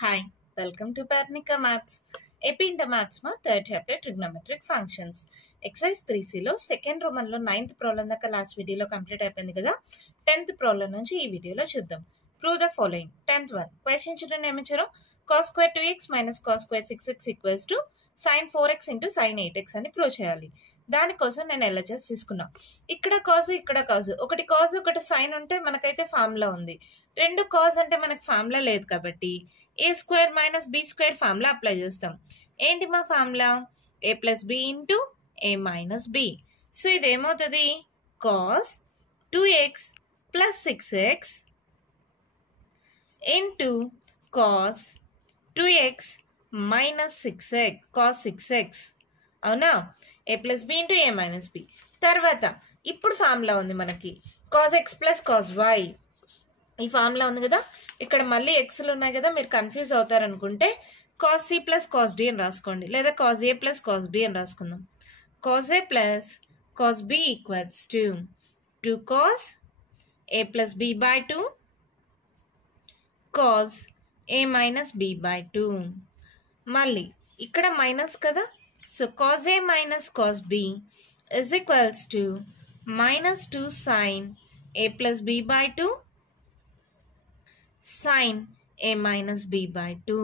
Hi, welcome to Parnika Maths. AP Inter Maths ma third chapter trigonometric functions. Exercise 3C లో second Roman లో 9th problem దాకా last వీడియోలో complete అయిపోయింది కదా. 10th problem నుంచి ఈ వీడియోలో చూద్దాం. Prove the following. 10th one question చూడండి ఏమిచ్చారో cos square 2x minus cos square 6x equals to sin 4x into sin 8x అని ప్రూవ్ చేయాలి. దానికోసం నేను LHS తీసుకున్నా. ఇక్కడ కాజ్ ఇక్కడ కాజ్, ఒకటి కాజ్ ఒకటి సైన్ ఉంటే మనకైతే ఫార్ములా ఉంది. రెండు కాజ్ అంటే మనకు ఫార్ములా లేదు కాబట్టి A square minus B square formula apply చేస్తాం. ఏంటి మా formula? A plus B into A minus B. So ఇదేమవుతుంది? Cos 2x plus 6x into cos 2x minus 6x cos 6x. అవునా? A plus B into A minus B. తర్వాత ఇప్పుడు formula ఉంది మనకి cos x plus cos y. ఈ formula ఉంది కదా, ఇక్కడ మళ్ళీ ఎక్స్లు ఉన్నాయి కదా, మీరు కన్ఫ్యూజ్ అవుతారనుకుంటే cos C plus cos D అని రాసుకోండి, లేదా కాస్ ఏ ప్లస్ కాస్ బి అని రాసుకుందాం. Cos A plus cos b equals to 2 cos A plus b by 2 cos A minus b by 2. మళ్ళీ ఇక్కడ మైనస్ కదా, so cos A minus cos b is equals to minus 2 sine a plus b by 2 sine a minus b by 2.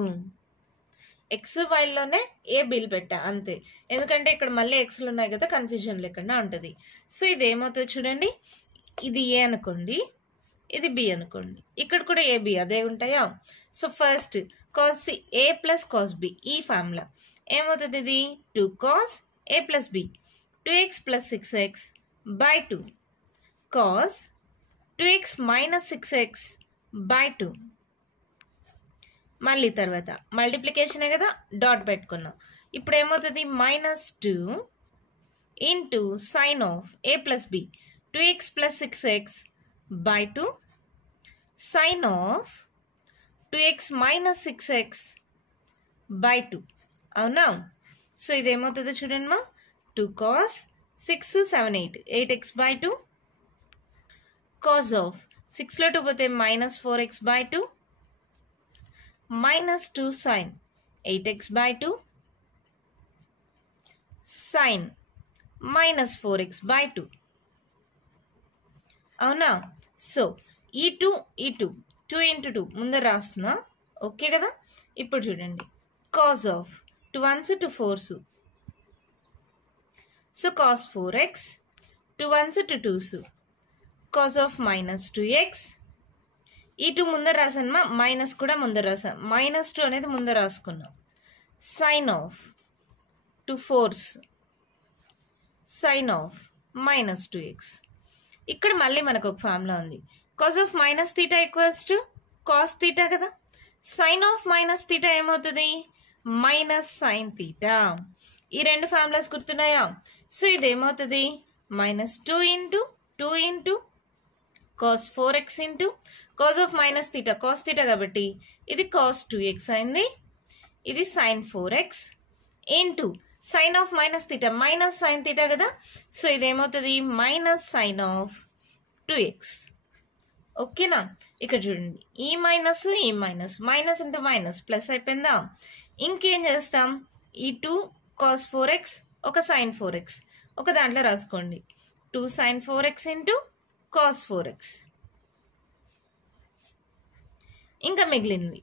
X వైలోనే a బిల్ పెట్టా అంతే, ఎందుకంటే ఇక్కడ మళ్ళీ ఎక్స్లు ఉన్నాయి కదా, కన్ఫ్యూజన్ లేకుండా ఉంటుంది. సో ఇది ఏమవుతుంది చూడండి, ఇది ఏ అనుకోండి, ఇది బి అనుకోండి, ఇక్కడ కూడా ఏ బి అదే ఉంటాయా. సో ఫస్ట్ కాస్ ఏ ప్లస్ కాస్ బి, ఈ ఫార్ములా ఏమవుతుంది? ఇది 2 cos A plus B 2x plus 6x by 2 cos 2x minus 6x by 2. మళ్ళీ తర్వాత మల్టిప్లికేషనే కదా, డాట్ పెట్టుకున్నాం. ఇప్పుడు ఏమవుతుంది? Minus 2 into sine of A plus B 2x plus 6x by 2 sine of 2x minus 6x by 2. అవునా? So ఇదేమవుతుందో చూడండి మా, 2 cos 6 7 8 8x by 2 cos of 6లో 2 పోతే minus 4x by 2 minus 2 sine 8x by 2 sine minus 4x by 2. అవునా? So ఈ 2 into 2 ముందర రాస్తున్నా, ఓకే కదా. ఇప్పుడు చూడండి cos of 2 1s 2 4s, so cos 4x 2 1s 2 2s cos of minus 2x. ఈ 2 ముందర రాసాను మా, మైనస్ కూడా ముందర రాసాను, మైనస్ 2 అనేది ముందర రాసుకున్నాం. Sine of 2 4s sine of minus 2x. ఇక్కడ మళ్ళీ మనకు ఒక ఫార్ములా ఉంది, cos of minus theta equals to cos theta కదా. సైన్ ఆఫ్ మైనస్ థీటా ఏమవుతుంది? Minus sine theta. ఈ రెండు ఫార్ములాస్ గుర్తున్నాయా? సో ఇదేమవుతుంది? Minus 2 into cos 4x into cos of minus theta cos theta కాబట్టి ఇది కాస్ 2x అయింది, ఇది sine 4x into sine of minus theta minus sine theta కదా. సో ఇదేమవుతుంది? Minus sine of 2x. ఓకేనా? ఇక్కడ చూడండి ఈ minus minus into minus plus అయిపోయిందా. ఇంకేం చేస్తాం, ఈ 2 కాస్ 4x ఒక సైన్ 4x ఒక దాంట్లో రాసుకోండి, 2 sign 4x into cos 4x. ఇంకా మిగిలినవి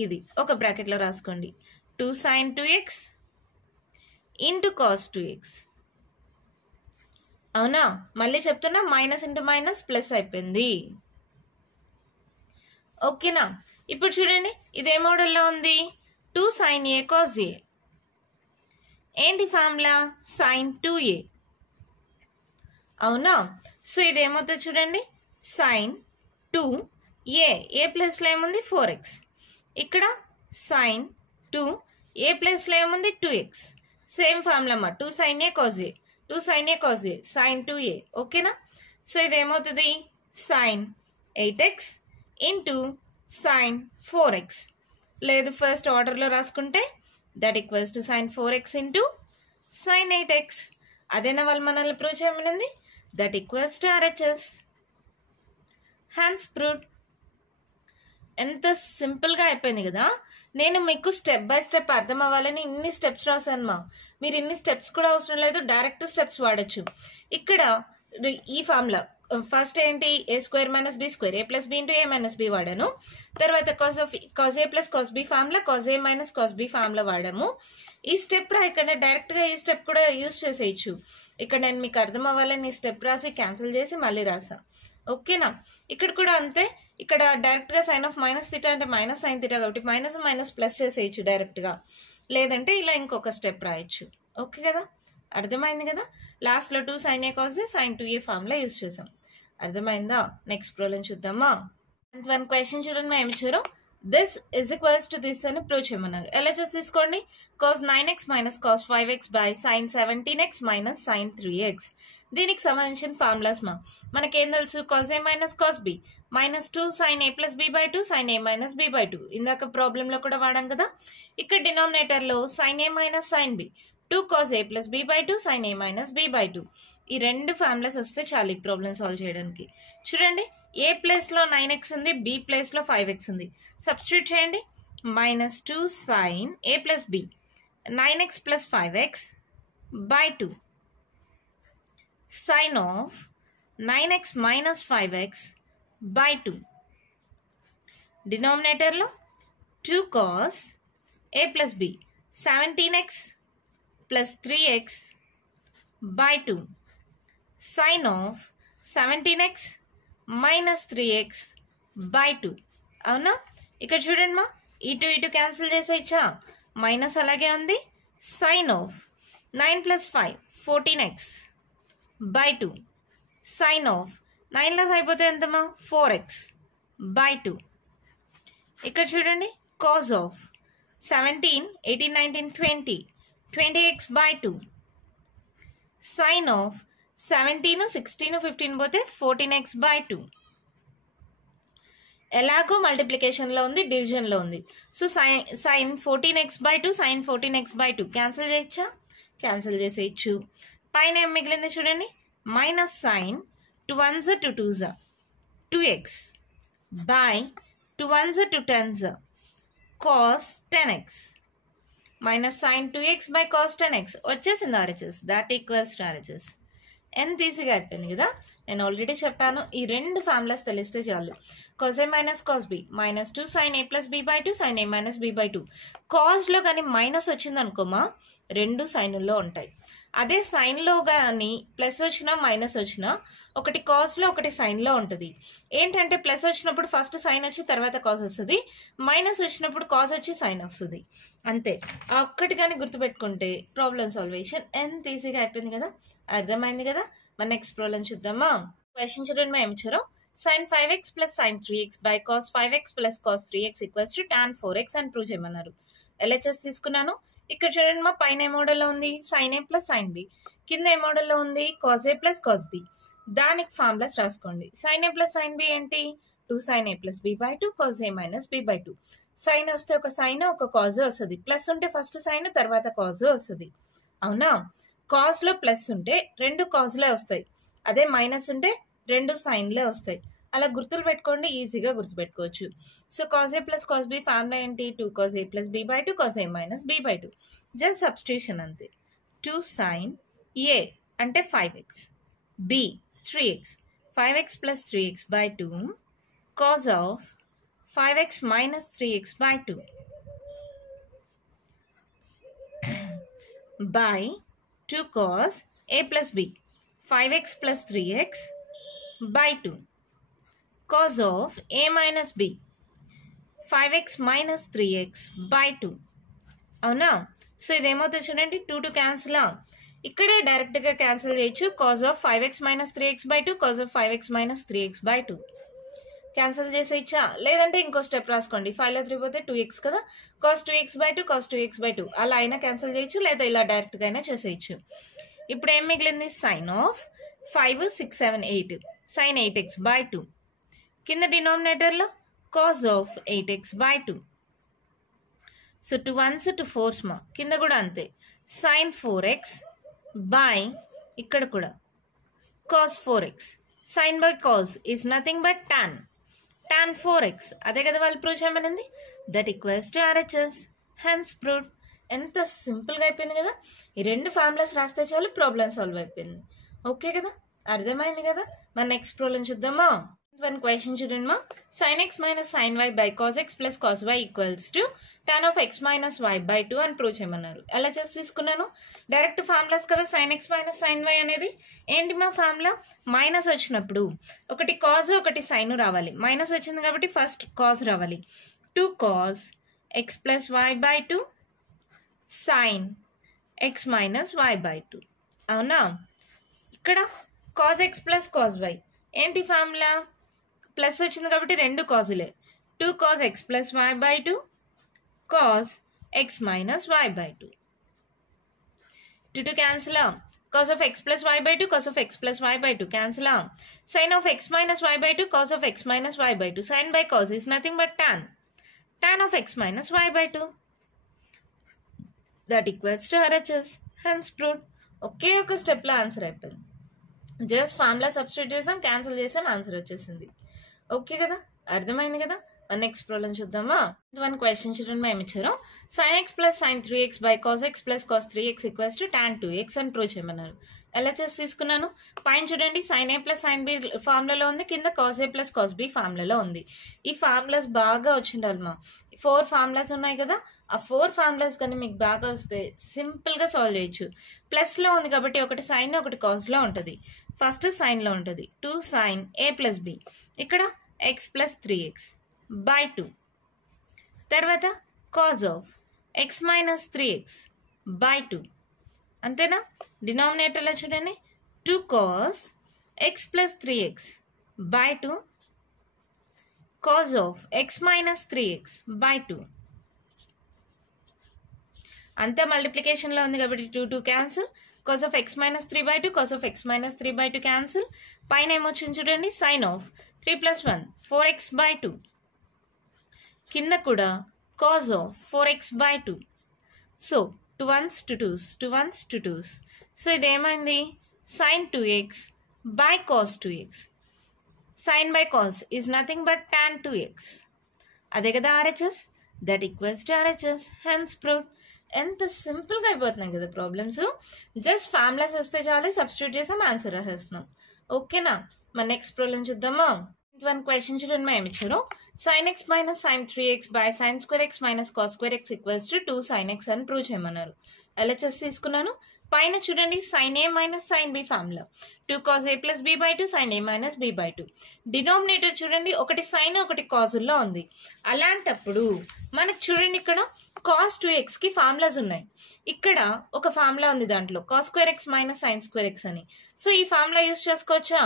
ఇది ఒక బ్రాకెట్లో రాసుకోండి, 2 sign 2x into cos 2x. అవునా? మళ్ళీ చెప్తున్నా, మైనస్ ఇంటూ మైనస్ ప్లస్ అయిపోయింది. ఓకేనా? ఇప్పుడు చూడండి ఇదే మోడల్లో ఉంది, 2 సైన్ ఏ కాస్ ఏ. ఏంటి ఫార్ములా? Sign 2a. అవునా? సో ఇదేమవుతుంది చూడండి, సైన్ 2a. ఏ ప్లస్లో ఏముంది? 4x. ఇక్కడ సైన్ 2 ఏ ప్లస్లో ఏముంది? 2x. సేమ్ ఫార్ములా అమ్మా, 2 sine a cos a 2 sine a cos a sine 2a. ఓకేనా? సో ఇదేమవుతుంది? Sine 8x into sine 4x. లేదు ఫస్ట్ ఆర్డర్లో రాసుకుంటే that equals to sine 4x into sine 8x. అదేనా వాళ్ళు మనల్ని ప్రూవ్ చేయమనింది, that equals to RHS. Hence proved. ఎంత సింపుల్గా అయిపోయింది కదా. నేను మీకు స్టెప్ బై స్టెప్ అర్థం అవ్వాలని ఇన్ని స్టెప్స్ రాశాను మా. మీరు ఇన్ని స్టెప్స్ కూడా అవసరం లేదు, డైరెక్ట్ స్టెప్స్ వాడచ్చు. ఇక్కడ ఈ ఫార్ములా ఫస్ట్ ఏంటి, A square minus B square, A plus B into A minus B వాడాను. తర్వాత కాస్ ఏ plus cos B formula, cos ఏ మైనస్ కాస్ బి ఫార్ములా వాడాము. ఈ స్టెప్ రాయకుండా డైరెక్ట్ గా ఈ స్టెప్ కూడా యూజ్ చేసేయచ్చు. ఇక్కడ నేను మీకు అర్థం అవ్వాలని ఈ స్టెప్ రాసి క్యాన్సిల్ చేసి మళ్ళీ రాసా. ఓకేనా? ఇక్కడ కూడా అంతే. ఇక్కడ డైరెక్ట్ గా సైన్ ఆఫ్ మైనస్ థీటా అంటే మైనస్ సైన్ థీటా కాబట్టి మైనస్ మైనస్ ప్లస్ చేసేయచ్చు డైరెక్ట్ గా, లేదంటే ఇలా ఇంకొక స్టెప్ రాయొచ్చు. ఓకే కదా, అర్థమైంది కదా. లాస్ట్ లో 2 sin a cos a sin 2a formula use చేసాం. అర్థమైందా? నెక్స్ట్ ప్రాబ్లం చూద్దామా. 1 క్వశ్చన్ చూడండి, మేము ఇచ్చారు this is equals to this అని ప్రూవ్ చేయమన్నారు. ఎలా చేసి తీసుకోండి, cos 9x minus cos 5x by sin 17x minus sin 3x. దీనికి సంబంధించిన ఫార్ములాస్ మనకేం తెలుసు, cos a minus cos b minus 2 sin a plus b by 2 sin a minus b by 2. ఇందాక ప్రాబ్లంలో కూడా వాడాం కదా. ఇక్కడ డినామినేటర్ లో sin a minus sin b 2 cos a plus b by 2 sin a minus b by 2. ఈ రెండు formulas వస్తే చాలు ఈ ప్రాబ్లం సాల్వ్ చేయడానికి. చూడండి, ఏ ప్లేస్ లో 9x ఉంది, బి ప్లేస్ లో 5x ఉంది. సబ్స్టిట్యూట్ చేయండి. Minus 2 sin a plus b 9x plus 5x by 2 sin of 9x minus 5x by 2. డినామినేటర్లో 2 cos a plus b 17x plus 3x by 2 sin of 17x minus 3x by 2. అవునా? ఇక్కడ చూడండి మా, ఇటు ఇటు cancel చేసేయచ్చా, minus అలాగే ఉంది. sin of 9 plus 5 14x by 2 sin of 9లో 5 పోతే ఎంతమా 4x బై 2. ఇక్కడ చూడండి, cos of 17 18 19 20 20x by 2 sin of 17 16 15 పోతే 14x బై 2. ఎలాగో మల్టిప్లికేషన్ లో ఉంది, డివిజన్ లో ఉంది. So sin 14x by 2 sin 14x by 2 cancel చేయొచ్చా, క్యాన్సిల్ చేసేయచ్చు. పైన ఏం మిగిలింది చూడండి, minus sin 2 1s 2 2s 2x by 2 1s 2 10s cos 10x minus sin 2x by cos 10x వచ్చేసింది RHS. That equals to RHS. ఎంత ఈజీగా అయిపోయింది కదా. నేను ఆల్రెడీ చెప్పాను, ఈ రెండు ఫార్ములాస్ తెలిస్తే చాలు. cos a minus cos b minus 2 sin a plus b by 2 sin a minus b by 2. కాస్లో కానీ మైనస్ వచ్చింది అనుకోమా, రెండు సైన్లో ఉంటాయి. అదే సైన్లో కానీ ప్లస్ వచ్చినా మైనస్ వచ్చినా ఒకటి కాస్లో ఒకటి సైన్లో ఉంటుంది. ఏంటంటే ప్లస్ వచ్చినప్పుడు ఫస్ట్ సైన్ వచ్చి తర్వాత కాస్ వస్తుంది, మైనస్ వచ్చినప్పుడు కాస్ వచ్చి సైన్ వస్తుంది. అంతే, ఆ ఒక్కటి కానీ గుర్తుపెట్టుకుంటే ప్రాబ్లం సాల్వేషన్ ఎంత ఈజీగా అయిపోయింది కదా. అర్థమైంది కదా. మన నెక్స్ట్ ప్రాబ్లం చూద్దామా. క్వశ్చన్ చూడండి, మేము ఇచ్చారు sin 5x plus sin 3x by cos 5x plus cos 3x equals to tan 4x అని ప్రూవ్ చేయమన్నారు. LHS తీసుకున్నాను. ఇక్కడ చూడండి, మా పైన ఏ మోడల్లో ఉంది sin a plus sin b, కింద ఏ మోడల్లో ఉంది cos a plus cos b. దానికి ఫార్ములాస్ రాసుకోండి. sin a plus sin b ఏంటి, 2 sin a plus b by 2 cos a minus b by 2. Sine వస్తే ఒక సైన్ ఒక కాజ్ వస్తుంది, ప్లస్ ఉంటే ఫస్ట్ సైన్ తర్వాత కాజ్ వస్తుంది. అవునా? కాస్లో ప్లస్ ఉంటే రెండు కాజ్లే వస్తాయి, అదే మైనస్ ఉంటే రెండు సైన్లే వస్తాయి. అలా గుర్తులు పెట్టుకోండి, ఈజీగా గుర్తుపెట్టుకోవచ్చు. So cos a plus cos b formula ఏంటి, 2 cos a plus b by 2 cos a minus b by 2. Just substitution అంతే. 2 sin a అంటే 5x, b 3x, 5x plus 3x by 2 cos of 5x minus 3x by 2 by 2 cos a plus b 5x plus 3x by 2 cos of a minus b 5x minus 3x by 2. అవునా? So ఇదేమవుతుంది చూడండి, 2 to cancel. ఇక్కడే direct గా cancel చేయొచ్చు. cos of 5x minus 3x by 2 cos of 5x minus 3x by 2 cancel చేసేయచ్చా, లేదంటే ఇంకో step రాసుకోండి. 5లో 3 పోతే 2x కదా, cos 2x by 2 cos 2x by 2 అలా అయినా క్యాన్సిల్ చేయొచ్చు, లేదా ఇలా డైరెక్ట్ గా అయినా చేసేయచ్చు. ఇప్పుడు ఏం మిగిలింది, sin of 5 6 7 8 sin 8x by 2. కింద డినామినేటర్లో cos of 8x by 2. So 2 1s 2 4s మా, కింద కూడా అంతే. sin 4x బై ఇక్కడ కూడా cos 4x. sin by cos is nothing but tan. tan 4x. అదే కదా వాళ్ళు ప్రూవ్ చేయమనింది. That equals to RHS. Hence proved. ఎంత సింపుల్గా అయిపోయింది కదా. ఈ రెండు ఫార్ములాస్ రాస్తే చాలు ప్రాబ్లం సాల్వ్ అయిపోయింది. ఓకే కదా, అర్థమైంది కదా. మన నెక్స్ట్ ప్రాబ్లం చూద్దామా. వన్ క్వశ్చన్ చూడండి మా. sin x minus sin y by cos x plus cos y equals to tan of x minus y by 2 అని ప్రూవ్ చేయమన్నారు. ఎలా చేసి తీసుకున్నాను, డైరెక్ట్ ఫార్ములాస్ కదా. sin x minus sin y అనేది ఏంటి మా ఫార్ములా, మైనస్ వచ్చినప్పుడు ఒకటి కాజ్ ఒకటి సైన్ రావాలి. మైనస్ వచ్చింది కాబట్టి ఫస్ట్ కాజ్ రావాలి. 2 cos x plus y by 2 sin x minus y by 2. అవునా, ఇక్కడ cos x plus cos y ఏంటి ఫార్ములా, ప్లస్ వచ్చింది కాబట్టి రెండు కాజులే. 2 cos x plus y by 2 cos x minus y by 2. 2 cancel out. Cos of x plus y by 2 cos of x plus y by 2 cancel out. Sin of x minus y by 2 cos of x minus y by 2. Sin by cos is nothing but tan. Tan of x minus y by 2. That equals to RHS. Hence proved. ఒకే ఒక స్టెప్లో answer అయిపోయింది. Just formula substitute చేసాం, cancel చేసాం, answer వచ్చేసింది. Okay కదా, అర్థమైంది కదా. Next problem చూద్దామా. వన్ క్వశ్చన్ చూడండి, మేము ఇచ్చారు sin x plus sin 3x by cos x plus cos 3x equals to tan 2x అని ప్రూవ్ చేయమన్నారు. ఎలా చేసి తీసుకున్నాను, పైన చూడండి sin a plus sin b ఫార్ములాలో ఉంది, కింద cos a plus cos b ఫార్ములాలో ఉంది. ఈ ఫార్ములాస్ బాగా వచ్చిండాలమ్మా. 4 ఫార్ములాస్ ఉన్నాయి కదా, ఆ 4 ఫార్ములాస్ కానీ మీకు బాగా వస్తే సింపుల్గా సాల్వ్ చేయొచ్చు. ప్లస్లో ఉంది కాబట్టి ఒకటి సైన్ ఒకటి కాస్లో ఉంటుంది. ఫస్ట్ సైన్లో ఉంటుంది 2 sin a plus b, ఇక్కడ x plus 3x by 2. తర్వాత cos of x minus 3x by 2. అంతేనా, డినామినేటర్లో చూడండి 2 cos x plus 3x by 2 cos of x minus 3x by 2. అంతా మల్టిప్లికేషన్లో ఉంది కాబట్టి 2 cancel. cos of x minus 3 by 2 cos of x minus 3 by 2 cancel. పైన ఏమొచ్చింది చూడండి sin of 3 plus 1 4x by 2. కింద కూడా cos of 4x by 2. So 2 1s 2 2s 2 1s 2 2s. So ఇదేమైంది sin 2x by cos 2x. sin by cos is nothing but tan 2x. అదే కదా RHS. That equals to RHS. Hence proved. ఎంత సింపుల్గా అయిపోతున్నాయి కదా problems. Just formulas వస్తే చాలు, substitute చేసాం, ఆన్సర్ రాసేస్తున్నాం. ఓకేనా, మన నెక్స్ట్ ప్రాబ్లం చూద్దామా. వన్ క్వశ్చన్ చూడండి, మేము ఇచ్చారు sin x minus sin 3x by sin square x minus cos square x equals to 2 sin x అని ప్రూవ్ చేయమన్నారు. ఎలా చేసి తీసుకున్నాను, పైన చూడండి sin a minus sin b formula 2 cos a plus b by 2 sin a minus b by 2. Denominator చూడండి ఒకటి sign ఒకటి కాజుల్లో ఉంది. అలాంటప్పుడు మనకు చూడండి ఇక్కడ cos 2x కి ఫార్ములాస్ ఉన్నాయి. ఇక్కడ ఒక ఫార్ములా ఉంది దాంట్లో cos square x minus sin square x అని. సో ఈ ఫార్ములా యూస్ చేసుకోవచ్చా,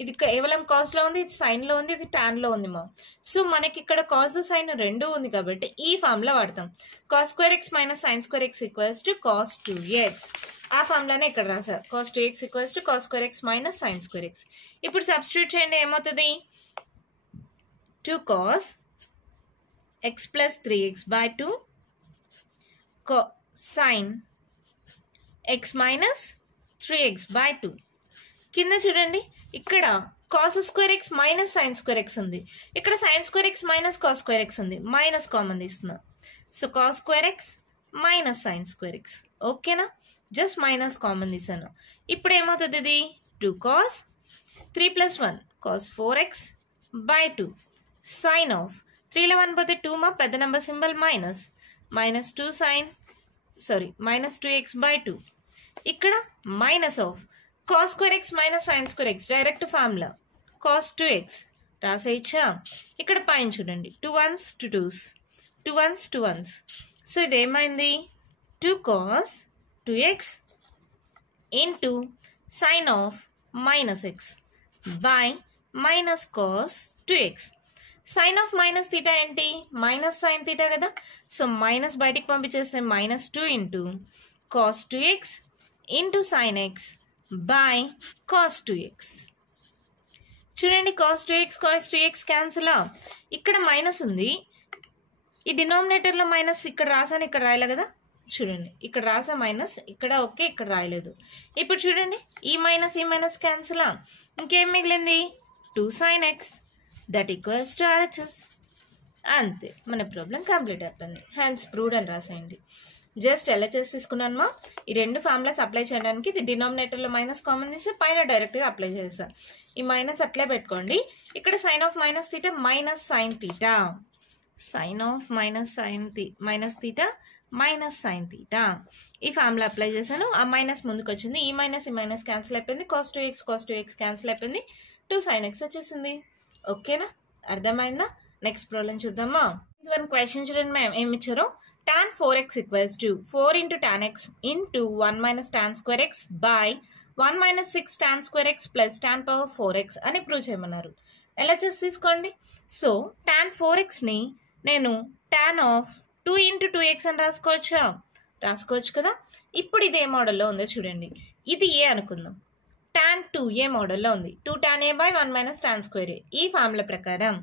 ఇది కేవలం కాస్ లో ఉంది, ఇది సైన్ లో ఉంది, ఇది టాన్ లో ఉంది మా. సో మనకి ఇక్కడ కాస్ సైన్ రెండు ఉంది కాబట్టి ఈ ఫార్ములా వాడతాం. cos square x minus sin square x equals to cos 2x. ఆ ఫార్ములానే ఇక్కడ రాసా, cos 2x equals to cos square x minus sin square x. ఇప్పుడు సబ్స్టిట్యూట్ చేయండి, ఏమవుతుంది 2 cos x plus 3x by 2 sin x minus 3x by 2. కింద చూడండి ఇక్కడ cos square x minus sin square x ఉంది, ఇక్కడ sin square x minus cos square x ఉంది, minus common తీస్తున్నా. So cos square x minus sin square x. ఓకేనా, just minus common తీసాను. ఇప్పుడు ఏమవుతుంది, ఇది 2 cos 3 plus 1 cos 4x by 2 sin of 3లో 1 పోతే 2 మా, పెద్ద number symbol minus 2 sin minus 2x by 2. ఇక్కడ minus of cos square x minus sin square x direct formula cos 2x రాసేయచ్చా. ఇక్కడ పైన చూడండి 2 1s 2 2s 2 1s 2 1s. So ఇది ఏమైంది 2 cos 2x into sin of minus x by minus cos 2x. Sine of minus theta ఏంటి, minus sine theta కదా. So minus బయటికి పంపించేస్తే minus 2 into cos 2x into sin x by cos 2x. చూడండి cos 2x cos 2x cancel. ఇక్కడ minus ఉంది, ఈ డినామినేటర్లో minus ఇక్కడ రాసాను, ఇక్కడ రాయలే కదా. చూడండి ఇక్కడ రాసా మైనస్, ఇక్కడ ఓకే, ఇక్కడ రాయలేదు. ఇప్పుడు చూడండి ఈ మైనస్ క్యాన్సిల్. ఇంకేం మిగిలింది 2 sin x. That equals to RHS. అంతే, మన ప్రాబ్లం కంప్లీట్ అయిపోయింది. హ్యాన్స్ ప్రూవ్డ్ అని రాసేయండి. జస్ట్ LHS తీసుకున్నాను. ఈ రెండు ఫార్ములాస్ అప్లై చేయడానికి ఇది డినామినేటర్లో మైనస్ కామన్ తీసి పైన డైరెక్ట్గా అప్లై చేసా. ఈ మైనస్ అట్లే పెట్టుకోండి. ఇక్కడ sine of minus theta minus sine theta, sine of minus theta minus sine theta. ఈ ఫార్ములా అప్లై చేశాను. ఆ మైనస్ ముందుకు వచ్చింది. ఈ మైనస్ క్యాన్సిల్ అయిపోయింది. cos 2x క్యాన్సిల్ అయిపోయింది. 2 sin x వచ్చేసింది. ఓకేనా, అర్థమైందా? నెక్స్ట్ ప్రాబ్లం చూద్దామా. వన్ క్వశ్చన్ చూడండి, మేము ఏమి ఇచ్చారో tan 4x equals to 4 into tan x into 1 minus tan square x by 1 minus 6 tan square x plus tan power 4x అని ప్రూవ్ చేయమన్నారు. ఎలా చేసి తీసుకోండి. సో tan 4xని నేను tan of 2 into 2x అని రాసుకోవచ్చు కదా. ఇప్పుడు ఇది ఏ మోడల్లో ఉందో చూడండి. ఇది ఏ అనుకుందాం. tan 2a మోడల్లో ఉంది. 2 tan a by 1 minus tan square a. ఈ ఫార్ములా ప్రకారం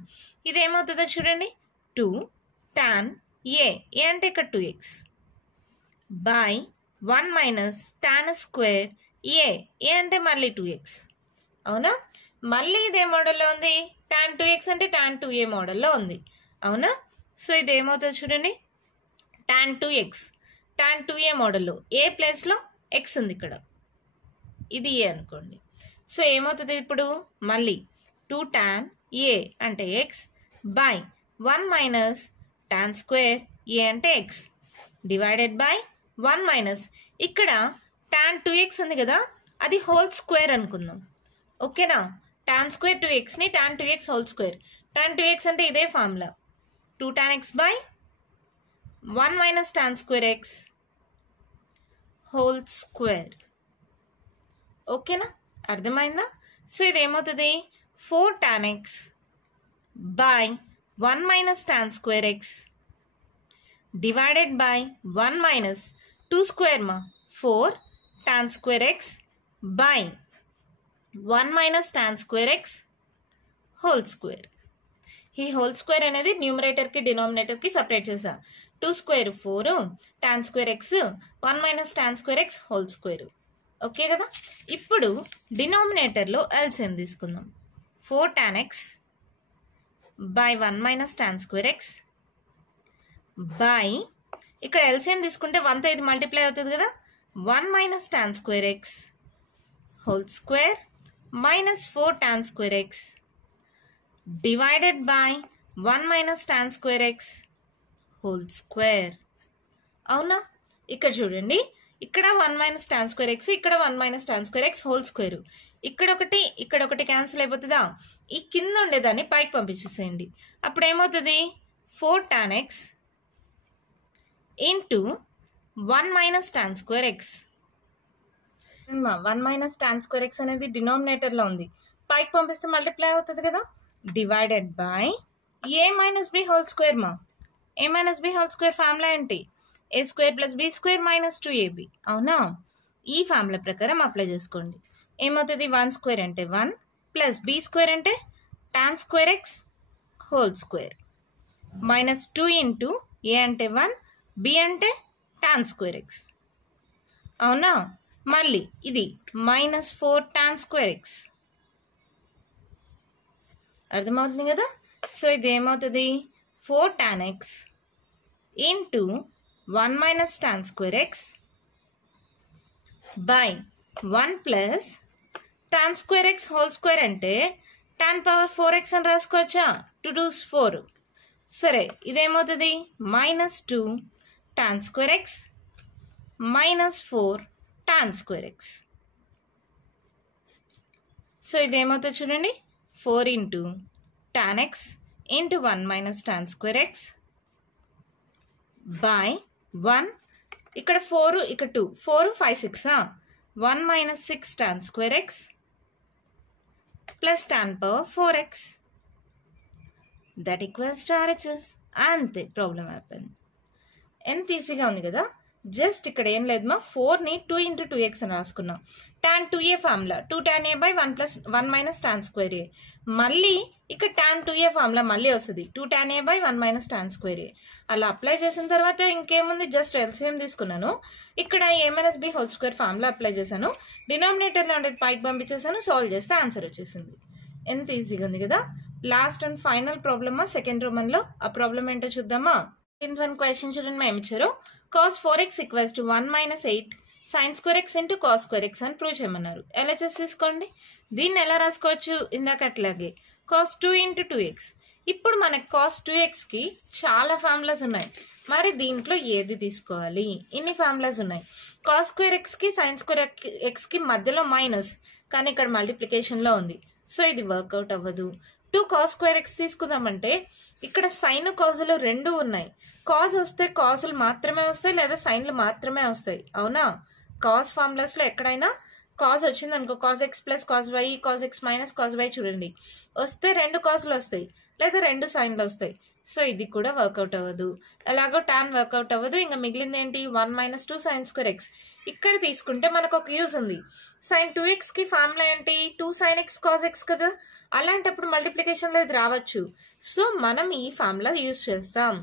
ఇది ఏమవుతుందో చూడండి. 2 tan a అంటే ఇక్కడ 2x by 1 minus tan square a అంటే మళ్ళీ 2x. అవునా, మళ్ళీ ఇదే మోడల్లో ఉంది. tan 2x అంటే tan 2a మోడల్లో ఉంది. అవునా, సో ఇది ఏమవుతుందో చూడండి. tan 2x tan 2a మోడల్లో a ప్లేస్లో x ఉంది ఇక్కడ, ఇది ఏ అనుకోండి. సో ఏమవుతుంది ఇప్పుడు మళ్ళీ 2 tan a అంటే x by 1 minus tan square a అంటే x డివైడెడ్ బై 1 మైనస్ ఇక్కడ tan 2x ఉంది కదా, అది హోల్ స్క్వేర్ అనుకుందాం. ఓకేనా, tan స్క్వేర్ 2xని tan 2x whole square. tan 2x అంటే ఇదే ఫార్ములా 2 tan x by 1 minus tan square x whole square. ఓకేనా, అర్థమైందా? సో ఇది ఏమవుతుంది 4 tan x by 1 minus tan square x divided by 1 minus 2 square 4 tan square x by 1 minus tan square x whole square. ఈ whole square అనేది న్యూమరేటర్కి డినామినేటర్కి separate చేసా. 2 square 4 tan square x 1 minus tan square x whole square. Okay కదా. ఇప్పుడు డినామినేటర్లో LCM తీసుకుందాం. 4 tan x by 1 minus tan square x by ఇక్కడ LCM తీసుకుంటే 1తో ఇది multiply అవుతుంది కదా, 1 minus tan square x whole square minus 4 tan square x divided by 1 minus tan square x whole square. అవునా, ఇక్కడ చూడండి, ఇక్కడ 1 minus tan square x, ఇక్కడ 1 minus tan square x whole square. ఇక్కడ ఒకటి క్యాన్సిల్ అయిపోతుందా. ఈ కింద ఉండేదాన్ని పైకి పంపించేసేయండి. అప్పుడు ఏమవుతుంది 4 tan x into 1 minus tan square x. 1 minus tan square x అనేది డినామినేటర్లో ఉంది, పైకి పంపిస్తే మల్టిప్లై అవుతుంది కదా, divided by a minus b whole square. a minus b whole square formula ఏంటి, a square plus b square minus 2ab. అవునా, ఈ formula ప్రకారం అప్లై చేసుకోండి. ఏమవుతుంది 1 స్క్వేర్ అంటే 1 ప్లస్ బి స్క్వేర్ అంటే tan square x whole square minus 2 into a అంటే 1 b అంటే tan స్క్వేర్ x. అవునా, మళ్ళీ ఇది మైనస్ 4 tan స్క్వేర్ x. అర్థమవుతుంది కదా. సో ఇది ఏమవుతుంది 4 tan x into 1 minus tan square x by 1 plus tan square x whole square అంటే tan power 4x అని రాసుకోవచ్చా, 2 2s 4. సరే, ఇదేమవుతుంది minus 2 tan square x minus 4 tan square x. So ఇదేమవుతుంది చూడండి 4 into tan x into 1 minus tan square x by 1 ఇక్కడ 4 ఇక్కడ 2 4 5 6 1 minus 6 tan square x plus tan power 4x that equals to RHS. అంతే, problem అయిపోయింది. ఎంత ఈజీగా ఉంది కదా. జస్ట్ ఇక్కడ ఏం లేదు 4ని 2 into 2x అని రాసుకున్నాం. tan 2a formula 2 tan a by 1 minus tan square a. మళ్ళీ ఇక్కడ tan 2a ఫార్ములా మళ్ళీ వస్తుంది 2 tan a by 1 minus tan square a. అలా అప్లై చేసిన తర్వాత ఇంకేముంది, జస్ట్ ఎల్సిఎం తీసుకున్నాను. ఇక్కడ a minus b whole square formula apply చేశాను. డినామినేటర్లో ఉండేది పైకి పంపించేసాను. సాల్వ్ చేస్తే ఆన్సర్ వచ్చేసింది. ఎంత ఈజీగా ఉంది కదా. లాస్ట్ అండ్ ఫైనల్ ప్రాబ్లమా సెకండ్ రోమన్ లో ఆ ప్రాబ్లం ఏంటో చూద్దామా. వన్ క్వశ్చన్ చూడండి మేము ఇచ్చారు. cos 4x equals to 1 minus 8 sin square X into cos square X అని ప్రూవ్ చేయమన్నారు. ఎలా తీసుకోండి. దీన్ని ఎలా రాసుకోవచ్చు, ఇందాక అట్లాగే cos 2 ఇంటూ 2x. ఇప్పుడు మనకి cos 2x కి చాలా ఫార్ములాస్ ఉన్నాయి. మరి దీంట్లో ఏది తీసుకోవాలి, ఇన్ని ఫార్ములాస్ ఉన్నాయి. కాస్ స్క్వేర్ ఎక్స్ కి sin స్క్వేర్ ఎక్స్ కి మధ్యలో మైనస్, కానీ ఇక్కడ మల్టిప్లికేషన్ లో ఉంది, సో ఇది వర్కౌట్ అవ్వదు. 2 cos స్క్వేర్ ఎక్స్ తీసుకుందామంటే ఇక్కడ సైన్ కాజులు రెండు ఉన్నాయి. కాజ్ వస్తే కాజులు మాత్రమే వస్తాయి, లేదా సైన్లు మాత్రమే వస్తాయి. అవునా, కాజ్ ఫార్ములాస్ లో ఎక్కడైనా కాజ్ వచ్చింది అనుకో, cos x plus cos y, cos x minus cos y చూడండి, వస్తే రెండు కాజులు వస్తాయి లేదా రెండు సైన్లు వస్తాయి. సో ఇది కూడా వర్కౌట్ అవ్వదు. ఎలాగో టాన్ వర్కౌట్ అవ్వదు. ఇంకా మిగిలింది ఏంటి, 1 మైనస్ 2 sin స్క్వేర్ ఎక్స్. ఇక్కడ తీసుకుంటే మనకు ఒక యూజ్ ఉంది. sin 2x కి ఫార్ములా ఏంటి, 2 sin x cos x కదా. అలాంటప్పుడు మల్టిప్లికేషన్ లో ఇది రావచ్చు. సో మనం ఈ ఫార్ములా యూజ్ చేస్తాం.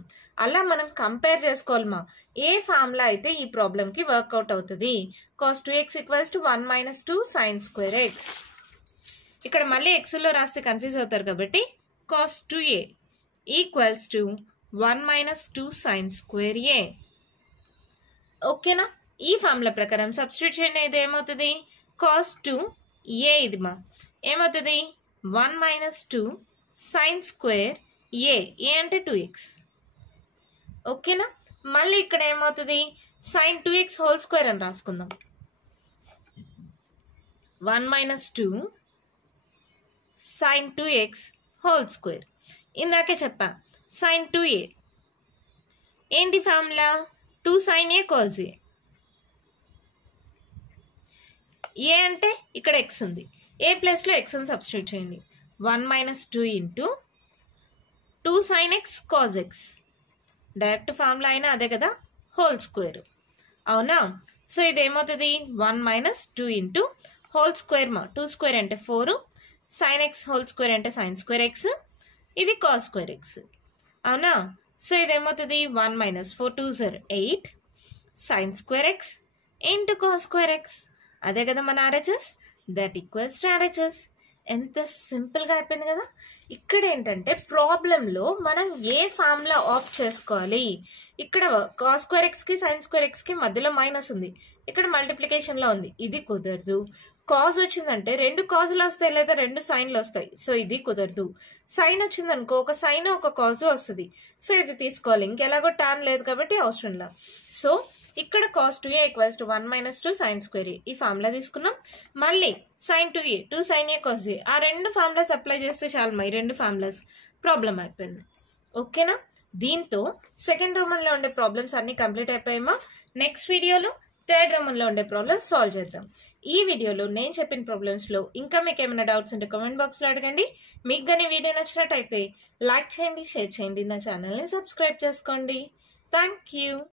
అలా మనం కంపేర్ చేసుకోవాలమ్మా, ఏ ఫార్ములా అయితే ఈ ప్రాబ్లం కి వర్కౌట్ అవుతుంది. cos 2x equals to 1 minus 2 sin square X. ఇక్కడ మళ్ళీ ఎక్స్ లో రాస్తే కన్ఫ్యూజ్ అవుతారు కాబట్టి cos 2a equals to 1 minus 2 sin square a. ఓకేనా, ఈ ఫార్ములా ప్రకారం సబ్స్టిట్యూట్ చేయండి. ఇది ఏమవుతుంది, cos 2a ఇది మా ఏమవుతుంది 1 మైనస్ 2 sin స్క్వేర్ ఏ. ఏ అంటే 2x. ఓకేనా, మళ్ళీ ఇక్కడ ఏమవుతుంది sin 2x హోల్ స్క్వేర్ అని రాసుకుందాం. 1 minus 2 sin 2x whole square. ఇందాకే చెప్పా sin 2a ఏంటి formula, 2 sin a cos a. ఏ అంటే ఇక్కడ ఎక్స్ ఉంది, ఏ ప్లేస్లో ఎక్స్ అని సబ్స్టిట్యూట్ చేయండి. 1 minus 2 into 2 sin x cos x. Direct formula అయినా అదే కదా, హోల్ స్క్వేర్. అవునా, సో ఇది ఏమవుతుంది 1 మైనస్ 2 ఇంటూ హోల్ స్క్వేర్ మా 2 స్క్వేర్ అంటే 4, sin x హోల్ స్క్వేర్ అంటే sin స్క్వేర్ ఎక్స్, ఇది cos స్క్వేర్ ఎక్స్. అవునా, సో ఇది ఏమవుతుంది 1 minus 4 2 0 8 sin square X into cos square X. అదే కదా మన RHS, that equals to RHS. ఎంత సింపుల్గా అయిపోయింది కదా. ఇక్కడ ఏంటంటే ప్రాబ్లంలో మనం ఏ ఫార్ములా ఆప్ట్ చేసుకోవాలి. ఇక్కడ cos స్క్వేర్ ఎక్స్కి sin స్క్వేర్ ఎక్స్కి మధ్యలో మైనస్ ఉంది, ఇక్కడ మల్టిప్లికేషన్లో ఉంది, ఇది కుదరదు. కాజ్ వచ్చిందంటే రెండు కాజులు వస్తాయి లేదా రెండు సైన్లు వస్తాయి, సో ఇది కుదరదు. సైన్ వచ్చిందనుకో ఒక సైన్ ఒక కాజు వస్తుంది, సో ఇది తీసుకోవాలి. ఇంకెలాగో టాన్ లేదు కాబట్టి అవసరంలా. సో ఇక్కడ cos 2a equals to 1 minus 2 sin square a, ఈ ఫార్ములా తీసుకున్నాం. మళ్ళీ sin 2a 2 sin a cos a, ఆ రెండు ఫార్ములాస్ అప్లై చేస్తే చాలు మా, ఈ రెండు ఫార్ములాస్ ప్రాబ్లం అయిపోయింది. ఓకేనా, దీంతో సెకండ్ రోమన్లో ఉండే ప్రాబ్లమ్స్ అన్ని కంప్లీట్ అయిపోయామా. నెక్స్ట్ వీడియోలో థర్డ్ రోమన్లో ఉండే ప్రాబ్లమ్స్ సాల్వ్ చేద్దాం. ఈ వీడియోలో నేను చెప్పిన ప్రాబ్లమ్స్లో ఇంకా మీకు ఏమైనా డౌట్స్ ఉంటే కామెంట్ బాక్స్లో అడగండి. మీకు కానీ వీడియో నచ్చినట్టయితే లైక్ చేయండి, షేర్ చేయండి, నా ఛానల్ని సబ్స్క్రైబ్ చేసుకోండి. Thank you.